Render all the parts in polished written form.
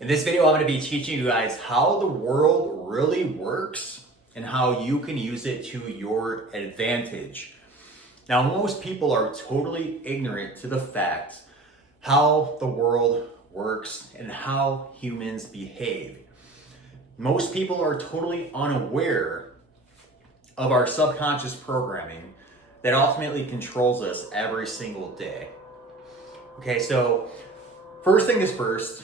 In this video, I'm going to be teaching you guys how the world really works and how you can use it to your advantage. Now, most people are totally ignorant to the fact how the world works and how humans behave. Most people are totally unaware of our subconscious programming that ultimately controls us every single day. Okay, so first thing is first,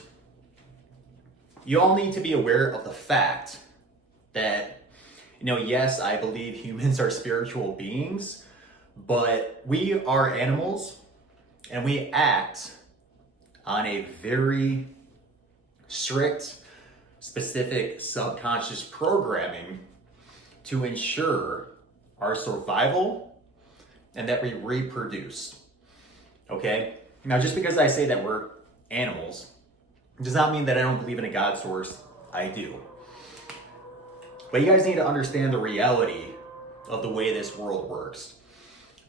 you all need to be aware of the fact that, yes, I believe humans are spiritual beings, but we are animals and we act on a very strict, specific subconscious programming to ensure our survival and that we reproduce. Okay? Now, just because I say that we're animals does not mean that I don't believe in a God source. I do. But you guys need to understand the reality of the way this world works.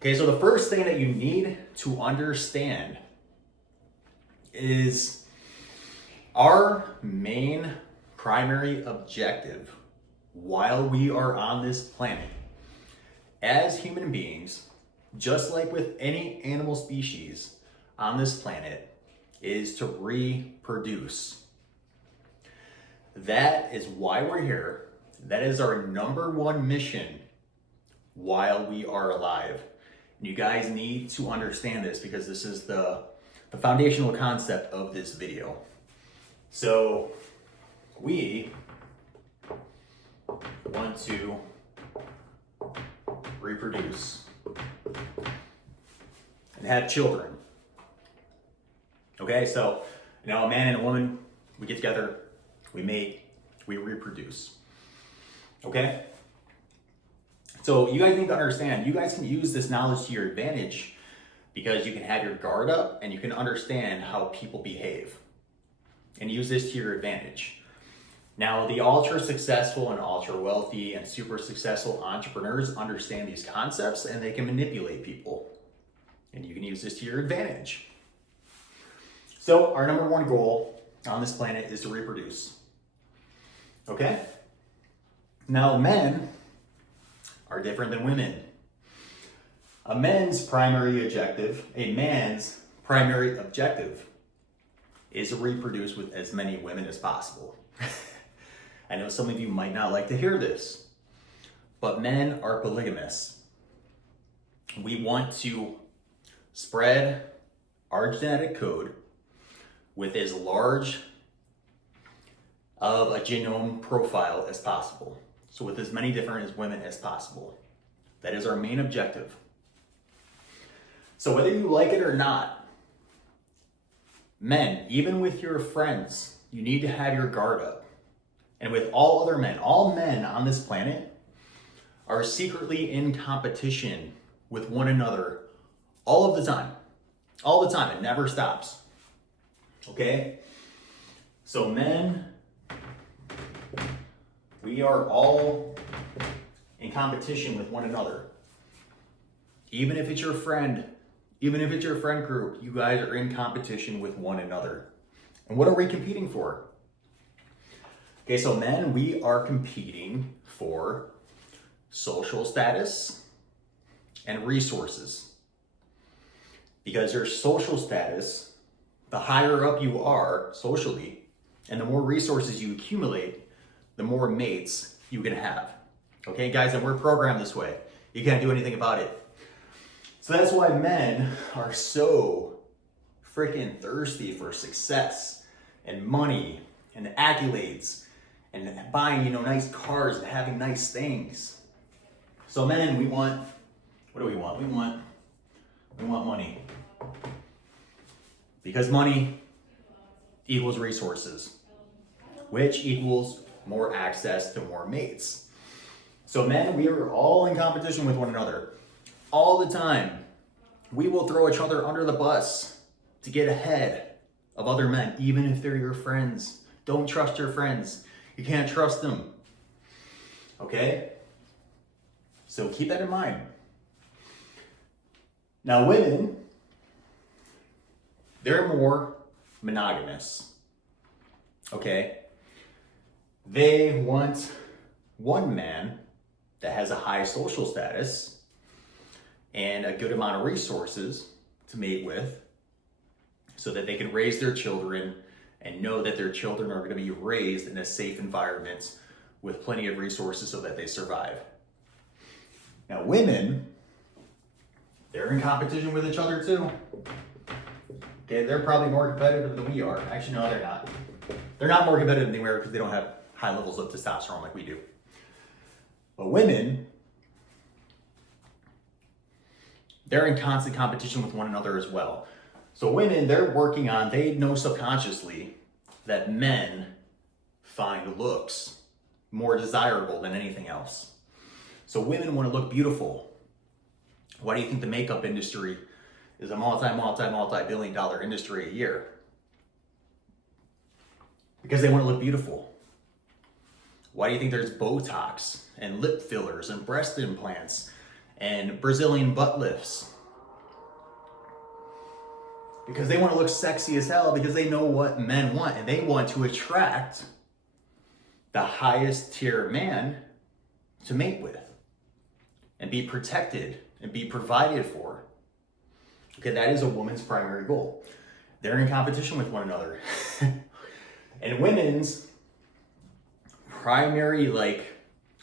Okay, so the first thing that you need to understand is our main primary objective while we are on this planet as human beings, just like with any animal species on this planet, is to reproduce. That is why we're here. That is our number one mission while we are alive. And you guys need to understand this because this is the foundational concept of this video. So we want to reproduce and have children. Okay, so a man and a woman, we get together, we mate, we reproduce. Okay? So you guys need to understand, you guys can use this knowledge to your advantage because you can have your guard up and you can understand how people behave and use this to your advantage. Now, the ultra successful and ultra wealthy and super successful entrepreneurs understand these concepts and they can manipulate people. And you can use this to your advantage. So our number one goal on this planet is to reproduce. Okay? Now, men are different than women. A man's primary objective is to reproduce with as many women as possible. I know some of you might not like to hear this, but men are polygamous. We want to spread our genetic code with as large of a genome profile as possible. So with as many different as women as possible. That is our main objective. So whether you like it or not, men, even with your friends, you need to have your guard up. And with all other men, all men on this planet are secretly in competition with one another all of the time. All the time, it never stops. Okay? So men, we are all in competition with one another. Even if it's your friend group, you guys are in competition with one another. And what are we competing for? Okay, so men, we are competing for social status and resources. Because your social status, the higher up you are socially, and the more resources you accumulate, the more mates you can have. Okay, guys, and we're programmed this way. You can't do anything about it. So that's why men are so freaking thirsty for success and money and accolades and buying, nice cars and having nice things. So men, what do we want? We want money. Because money equals resources, which equals more access to more mates. So men, we are all in competition with one another. All the time. We will throw each other under the bus to get ahead of other men, even if they're your friends. Don't trust your friends. You can't trust them. Okay? So keep that in mind. Now women, they're more monogamous. Okay? They want one man that has a high social status and a good amount of resources to mate with so that they can raise their children and know that their children are going to be raised in a safe environment with plenty of resources so that they survive. Now, women, they're in competition with each other too. Okay, they're probably more competitive than we are. Actually, no, they're not. They're not more competitive than we are because they don't have high levels of testosterone like we do. But women, they're in constant competition with one another as well. So women, they know subconsciously that men find looks more desirable than anything else. So women want to look beautiful. Why do you think the makeup industry is a multi-billion dollar industry a year? Because they want to look beautiful. Why do you think there's Botox and lip fillers and breast implants and Brazilian butt lifts? Because they want to look sexy as hell, because they know what men want, and they want to attract the highest tier man to mate with and be protected and be provided for. Okay, that is a woman's primary goal. They're in competition with one another. And women's primary,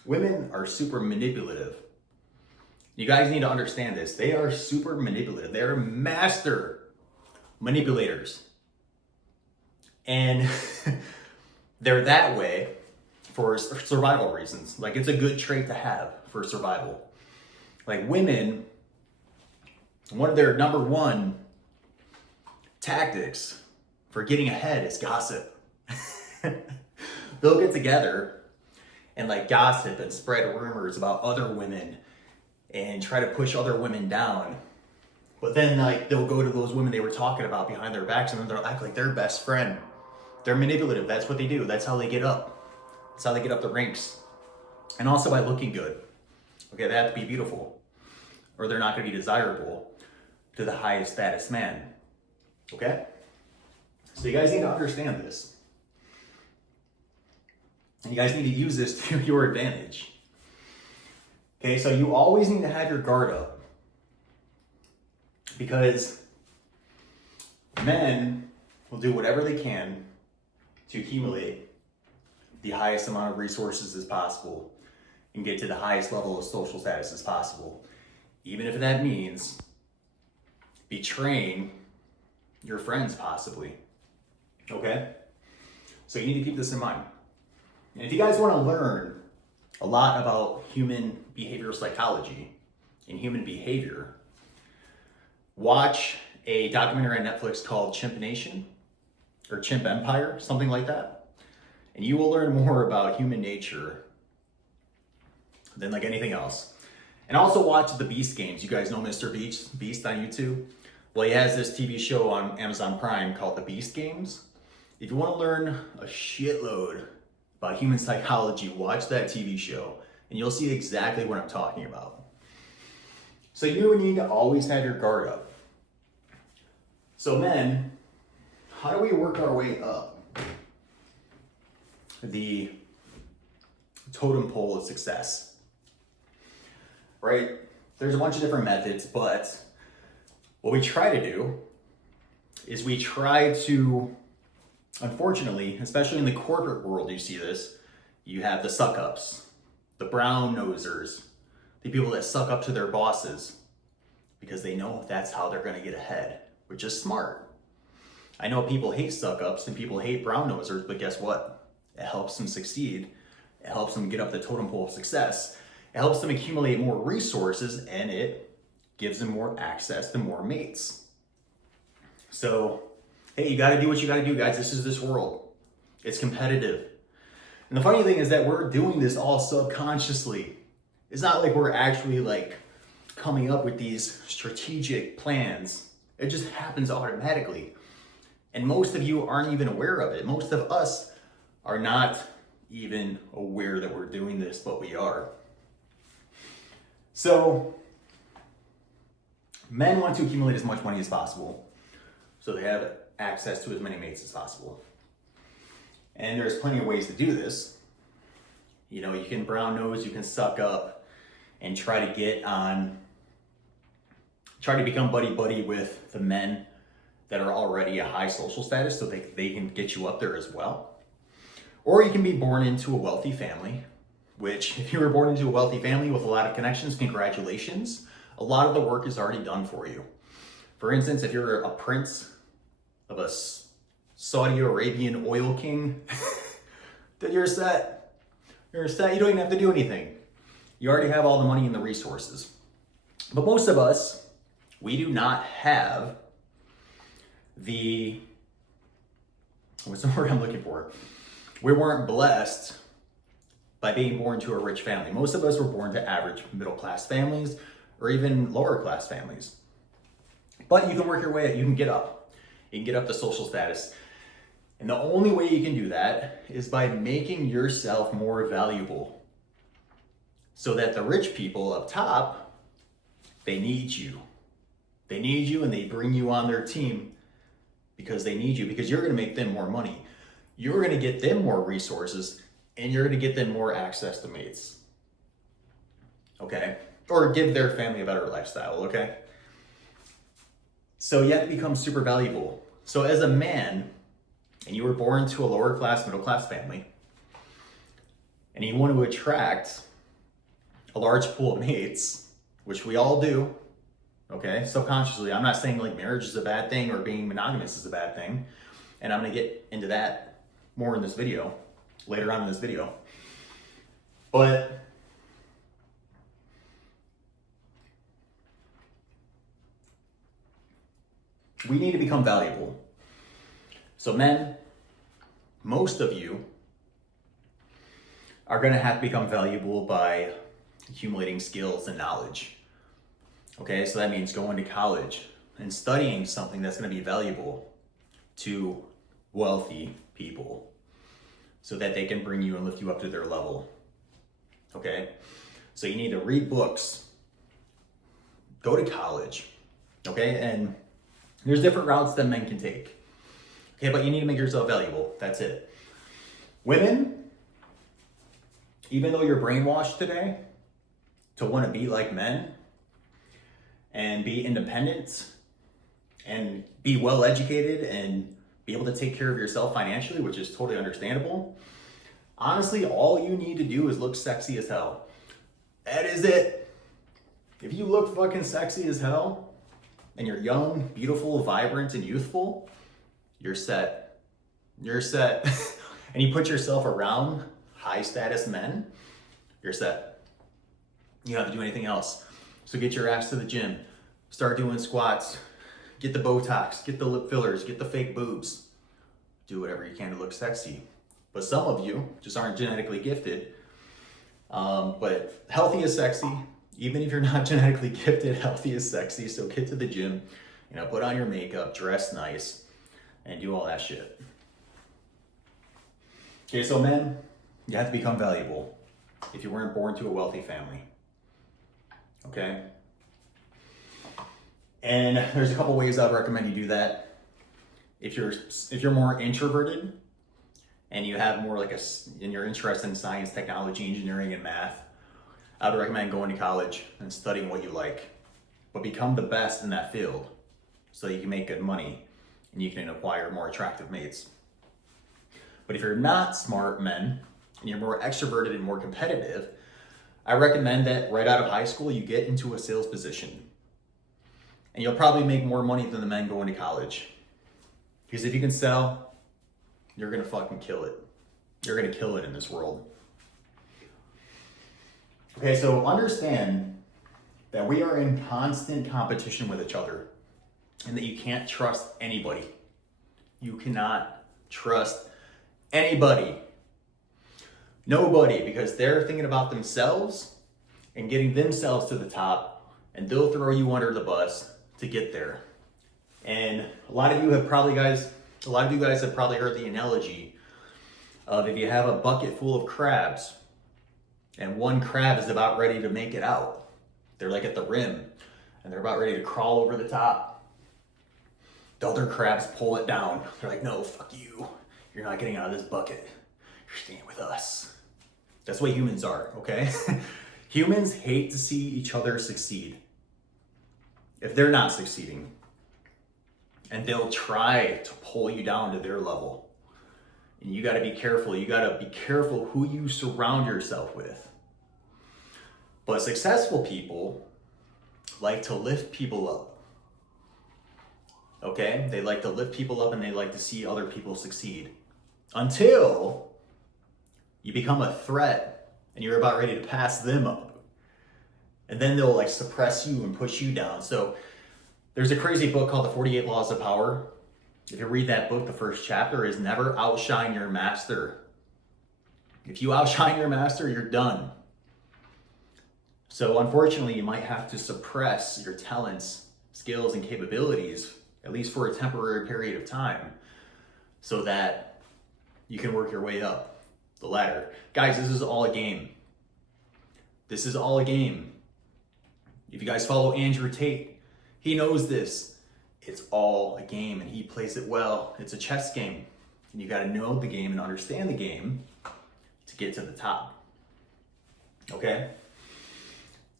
women are super manipulative. You guys need to understand this. They are super manipulative. They're master manipulators. And they're that way for survival reasons. It's a good trait to have for survival. Women, one of their number one tactics for getting ahead is gossip. They'll get together and gossip and spread rumors about other women and try to push other women down. But then they'll go to those women they were talking about behind their backs and then they'll act like their best friend. They're manipulative. That's what they do. That's how they get up. That's how they get up the ranks. And also by looking good. Okay, they have to be beautiful, or they're not going to be desirable to the highest status man. Okay? So you guys need to understand this. And you guys need to use this to your advantage. Okay, so you always need to have your guard up. Because men will do whatever they can to accumulate the highest amount of resources as possible and get to the highest level of social status as possible. Even if that means betraying your friends possibly. Okay? So you need to keep this in mind. And if you guys want to learn a lot about human behavioral psychology and human behavior, watch a documentary on Netflix called Chimp Nation or Chimp Empire, something like that. And you will learn more about human nature than anything else. And also watch The Beast Games. You guys know Mr. Beast on YouTube? Well, he has this TV show on Amazon Prime called The Beast Games. If you want to learn a shitload about human psychology, watch that TV show and you'll see exactly what I'm talking about. So you need to always have your guard up. So men, how do we work our way up the totem pole of success? Right? There's a bunch of different methods, but what we try to do is we try to, unfortunately, especially in the corporate world, you see this, you have the suck-ups, the brown nosers, the people that suck up to their bosses because they know that's how they're going to get ahead, which is smart. I know people hate suck-ups and people hate brown nosers, but guess what? It helps them succeed. It helps them get up the totem pole of success. It helps them accumulate more resources and it gives them more access to more mates. So, hey, you got to do what you got to do, guys. This is this world. It's competitive. And the funny thing is that we're doing this all subconsciously. It's not like we're actually coming up with these strategic plans. It just happens automatically. And most of you aren't even aware of it. Most of us are not even aware that we're doing this, but we are. So, men want to accumulate as much money as possible so they have access to as many mates as possible. And there's plenty of ways to do this. You know, you can brown nose, you can suck up and try to become buddy with the men that are already a high social status so they can get you up there as well. Or you can be born into a wealthy family, which if you were born into a wealthy family with a lot of connections, congratulations. A lot of the work is already done for you. For instance, if you're a prince of a Saudi Arabian oil king, then you're set. You're set. You don't even have to do anything. You already have all the money and the resources. But most of us, we do not have what's the word I'm looking for? We weren't blessed by being born to a rich family. Most of us were born to average middle class families or even lower class families. But you can work your way up, you can get up. You can get up the social status. And the only way you can do that is by making yourself more valuable. So that the rich people up top, they need you. They need you and they bring you on their team because they need you, because you're gonna make them more money. You're gonna get them more resources and you're gonna get them more access to mates. Okay? Or give their family a better lifestyle, okay? So you have to become super valuable. So as a man, and you were born to a lower class, middle class family, and you want to attract a large pool of mates, which we all do, okay, subconsciously. I'm not saying like marriage is a bad thing or being monogamous is a bad thing. And I'm gonna get into that more in this video, later on in this video. But we need to become valuable. So men, most of you are gonna have to become valuable by accumulating skills and knowledge. Okay, so that means going to college and studying something that's gonna be valuable to wealthy people so that they can bring you and lift you up to their level. Okay, so you need to read books, go to college, okay, and there's different routes that men can take. Okay, but you need to make yourself valuable. That's it. Women, even though you're brainwashed today to want to be like men and be independent and be well educated and be able to take care of yourself financially, which is totally understandable. Honestly, all you need to do is look sexy as hell. That is it. If you look fucking sexy as hell and you're young, beautiful, vibrant, and youthful, you're set. You're set. And you put yourself around high status men, you're set. You don't have to do anything else. So get your ass to the gym, start doing squats, get the Botox, get the lip fillers, get the fake boobs. Do whatever you can to look sexy. But some of you just aren't genetically gifted. But healthy is sexy. Even if you're not genetically gifted, healthy is sexy. So get to the gym, put on your makeup, dress nice, and do all that shit. Okay, so men, you have to become valuable if you weren't born to a wealthy family. Okay? And there's a couple ways I'd recommend you do that. If you're more introverted and you have more and you're interested in science, technology, engineering, and math, I would recommend going to college and studying what you like, but become the best in that field so you can make good money and you can acquire more attractive mates. But if you're not smart men and you're more extroverted and more competitive, I recommend that right out of high school, you get into a sales position. And you'll probably make more money than the men going to college. Because if you can sell, you're gonna fucking kill it. You're gonna kill it in this world. Okay, so understand that we are in constant competition with each other and that you can't trust anybody. You cannot trust anybody. Nobody, because they're thinking about themselves and getting themselves to the top, and they'll throw you under the bus to get there. And a lot of you guys have probably heard the analogy of if you have a bucket full of crabs and one crab is about ready to make it out. They're like at the rim and they're about ready to crawl over the top. The other crabs pull it down. They're like, no, fuck you. You're not getting out of this bucket. You're staying with us. That's what humans are, okay? Humans hate to see each other succeed if they're not succeeding. And they'll try to pull you down to their level. And you gotta be careful. You gotta be careful who you surround yourself with. But successful people like to lift people up. Okay? They like to lift people up and they like to see other people succeed. Until you become a threat and you're about ready to pass them up. And then they'll like suppress you and push you down. So there's a crazy book called The 48 Laws of Power. If you read that book, the first chapter is never outshine your master. If you outshine your master, you're done. So unfortunately, you might have to suppress your talents, skills, and capabilities, at least for a temporary period of time, so that you can work your way up the ladder. Guys, this is all a game. This is all a game. If you guys follow Andrew Tate, he knows this. It's all a game and he plays it well. It's a chess game. And you gotta know the game and understand the game to get to the top. Okay?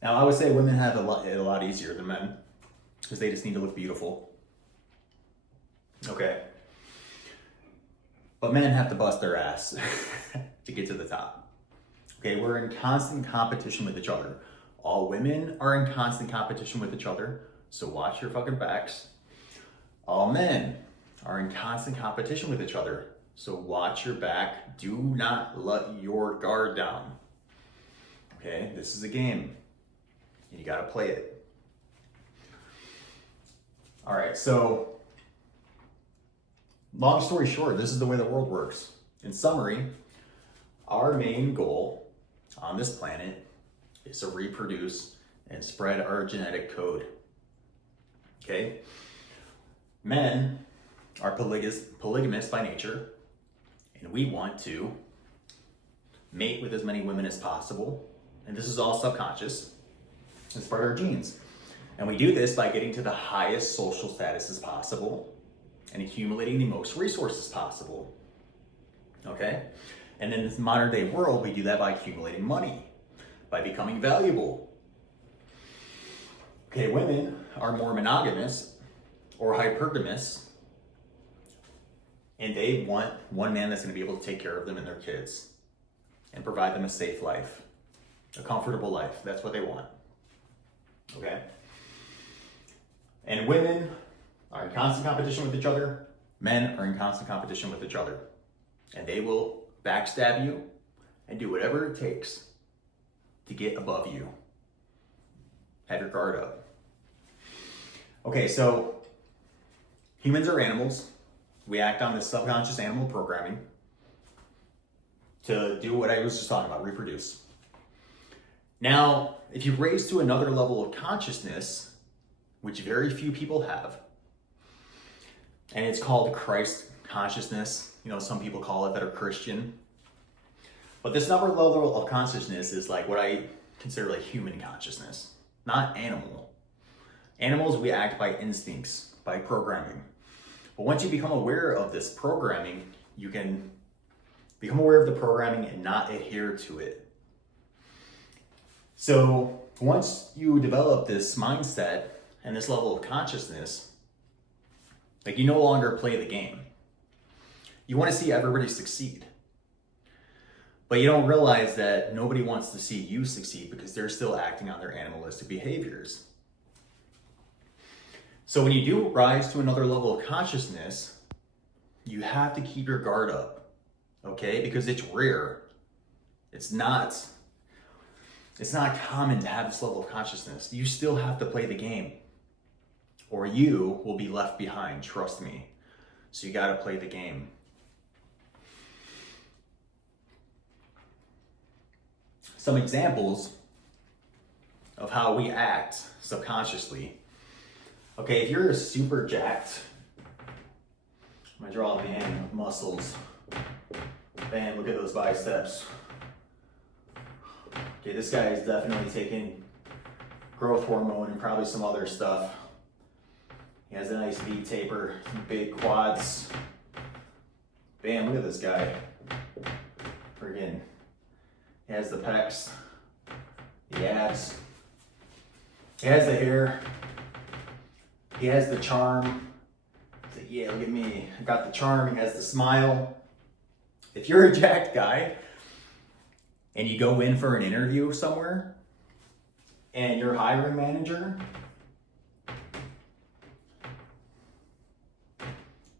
Now, I would say women have it a lot easier than men because they just need to look beautiful. Okay? But men have to bust their ass to get to the top. Okay, we're in constant competition with each other. All women are in constant competition with each other, so watch your fucking backs. All men are in constant competition with each other, so watch your back. Do not let your guard down. Okay, this is a game. And you gotta play it. All right, so long story short, this is the way the world works. In summary, our main goal on this planet is to reproduce and spread our genetic code. Okay? Men are polygamous by nature, and we want to mate with as many women as possible, and this is all subconscious, and spread our genes. And we do this by getting to the highest social statuses possible and accumulating the most resources possible. Okay? And in this modern day world, we do that by accumulating money, by becoming valuable. Okay, women are more monogamous or hypergamous, and they want one man that's going to be able to take care of them and their kids and provide them a safe life, a comfortable life. That's what they want. Okay? And women are in constant competition with each other. Men are in constant competition with each other. And they will backstab you and do whatever it takes to get above you. Have your guard up. Okay, so humans are animals. We act on this subconscious animal programming to do what I was just talking about, reproduce. Now, if you raise to another level of consciousness, which very few people have, and it's called Christ consciousness, some people call it that are Christian. But this another level of consciousness is like what I consider like human consciousness, not animal. Animals, we act by instincts, by programming. But once you become aware of this programming, you can become aware of the programming and not adhere to it. So once you develop this mindset and this level of consciousness, like you no longer play the game. You want to see everybody succeed. But you don't realize that nobody wants to see you succeed because they're still acting on their animalistic behaviors. So when you do rise to another level of consciousness, you have to keep your guard up, okay? Because it's rare. It's not common to have this level of consciousness. You still have to play the game, or you will be left behind, trust me. So you gotta play the game. Some examples of how we act subconsciously. Okay, if you're super jacked, I'm gonna draw a band of muscles. Bam, look at those biceps. Okay, this guy is definitely taking growth hormone and probably some other stuff. He has a nice V taper, some big quads, Bam, look at this guy. Friggin'. He has the pecs, the abs, he has the hair, he has the charm. He's like, yeah, look at me. I got the charm, he has the smile. If you're a jacked guy and you go in for an interview somewhere and your hiring manager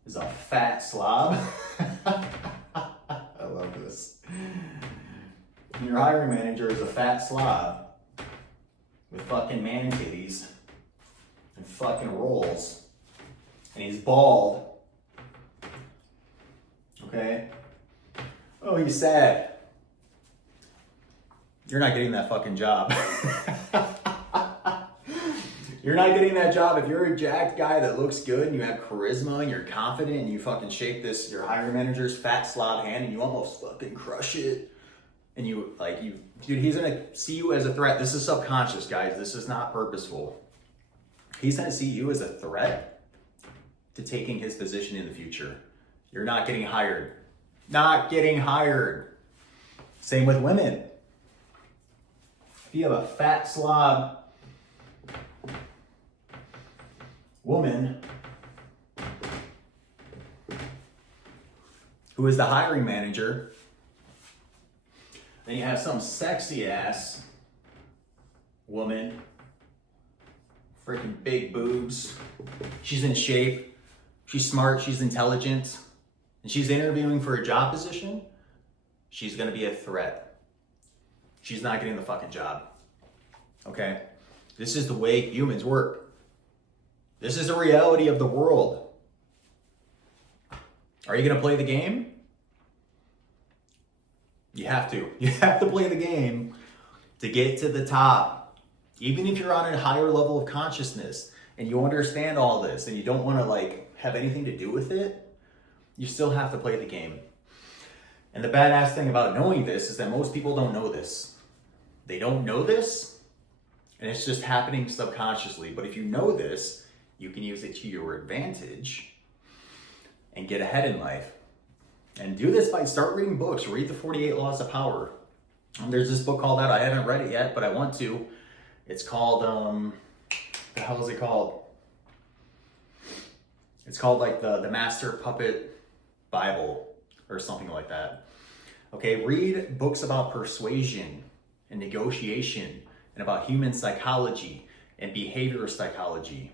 is a fat slob, I love this. And your hiring manager is a fat slob with fucking man titties and fucking rolls, and he's bald. Okay? Oh, he's sad. You're not getting that fucking job. You're not getting that job if you're a jacked guy that looks good and you have charisma and you're confident and you fucking shake this, your hiring manager's fat slob hand and you almost fucking crush it. And dude, he's gonna see you as a threat. This is subconscious, guys. This is not purposeful. He's gonna see you as a threat to taking his position in the future. You're not getting hired. Not getting hired. Same with women. If you have a fat slob woman who is the hiring manager, then you have some sexy ass woman, freaking big boobs. She's in shape, she's smart, she's intelligent, and she's interviewing for a job position. She's gonna be a threat. She's not getting the fucking job. Okay? This is the way humans work. This is the reality of the world. Are you gonna play the game? You have to. You have to play the game to get to the top. Even if you're on a higher level of consciousness and you understand all this and you don't want to have anything to do with it, you still have to play the game. And the badass thing about knowing this is that most people don't know this. They don't know this, and it's just happening subconsciously. But if you know this, you can use it to your advantage and get ahead in life. And do this by start reading books. Read the 48 Laws of Power. There's this book called that. I haven't read it yet, but I want to. It's called, the hell is it called? It's called the Master Puppet Bible or something like that. Okay, read books about persuasion and negotiation and about human psychology and behavioral psychology.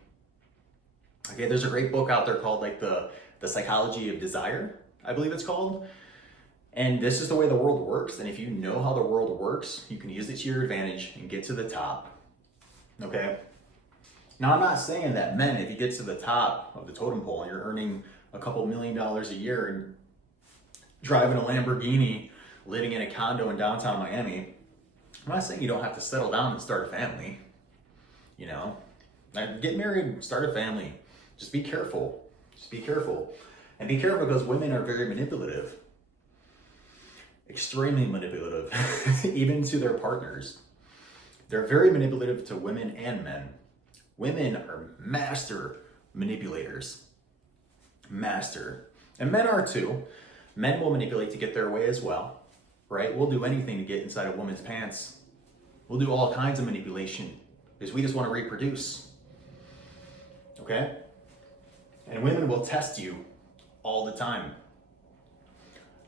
Okay, there's a great book out there called the Psychology of Desire, I believe it's called. And this is the way the world works. And if you know how the world works, you can use it to your advantage and get to the top. Okay? Now, I'm not saying that men, if you get to the top of the totem pole and you're earning a couple $1 million a year and driving a Lamborghini, living in a condo in downtown Miami, I'm not saying you don't have to settle down and start a family. You know? Get married, start a family. Just be careful. Just be careful. And be careful because women are very manipulative. Extremely manipulative, even to their partners. They're very manipulative to women and men. Women are master manipulators. Master. And men are too. Men will manipulate to get their way as well, right? We'll do anything to get inside a woman's pants. We'll do all kinds of manipulation because we just want to reproduce. Okay? And women will test you all the time.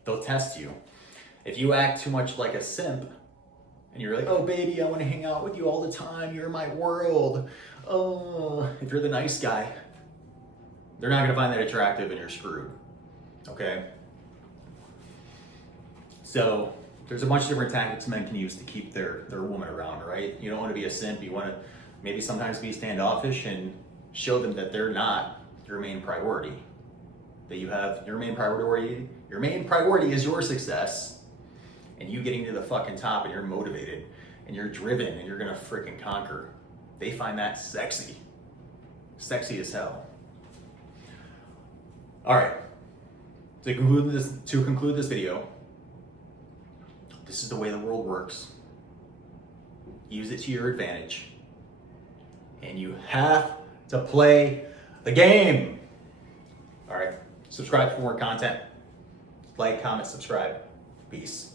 They'll test you. If you act too much like a simp, and you're like, oh baby, I want to hang out with you all the time, you're my world. Oh, if you're the nice guy, they're not gonna find that attractive and you're screwed. Okay? So there's a bunch of different tactics men can use to keep their woman around, right? You don't want to be a simp, you want to maybe sometimes be standoffish and show them that they're not your main priority. That you have your main priority is your success and you getting to the fucking top, and you're motivated and you're driven and you're gonna freaking conquer. They find that sexy. Sexy as hell. All right, to conclude this video, this is the way the world works. Use it to your advantage. And you have to play the game. All right, subscribe for more content. Like, comment, subscribe. Peace.